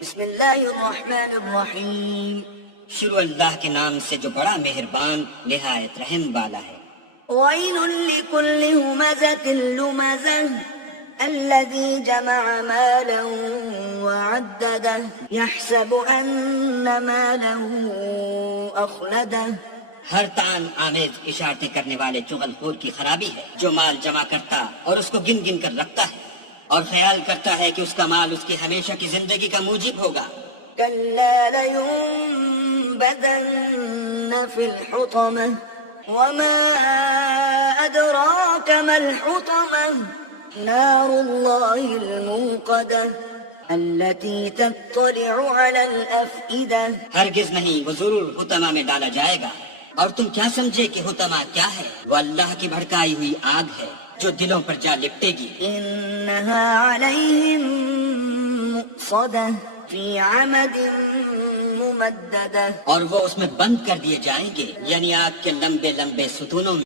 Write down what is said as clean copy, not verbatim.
بسم اللہ الرحمن الرحیم، شروع اللہ کے نام سے جو بڑا مہربان نہایت رحم والا ہے۔ وَيْلٌ لِكُلِّ ہُمَزَةٍ لُمَزَةٍ الَّذِي جَمَعَ مَالًا وَعَدَّدَهُ يَحْسَبُ أَنَّ مَالَهُ أَخْلَدَهُ۔ ہر تان آمیز اشارتیں کرنے والے چغل خور کی خرابی ہے جو مال جمع کرتا اور اس کو گن گن کر رکھتا ہے اور خیال کرتا ہے کہ اس کا مال اس کی ہمیشہ کی زندگی کا موجب ہوگا۔ كَلَّا لَيُنبَذَنَّ فِي الْحُطَمَةِ وَمَا أَدْرَاكَ مَا الْحُطَمَةُ نَارُ اللَّهِ الْمُوقَدَةُ الَّتِي تَطَّلِعُ عَلَى الْأَفْئِدَةِ۔ ہرگز نہیں، وہ ضرور حطمہ میں ڈالا جائے گا۔ اور تم کیا سمجھے کہ حطمہ کیا ہے؟ وہ اللہ کی بھڑکائی ہوئی آگ ہے جو دلوں پر جا لپٹے گی۔ إِنَّهَا عَلَيْهِمْ مُؤْصَدَةٌ فِي عَمَدٍ مُمَدَّدَةٍ۔ اور وہ اس میں بند کر دیے جائیں گے، یعنی آگ کے لمبے لمبے ستونوں میں۔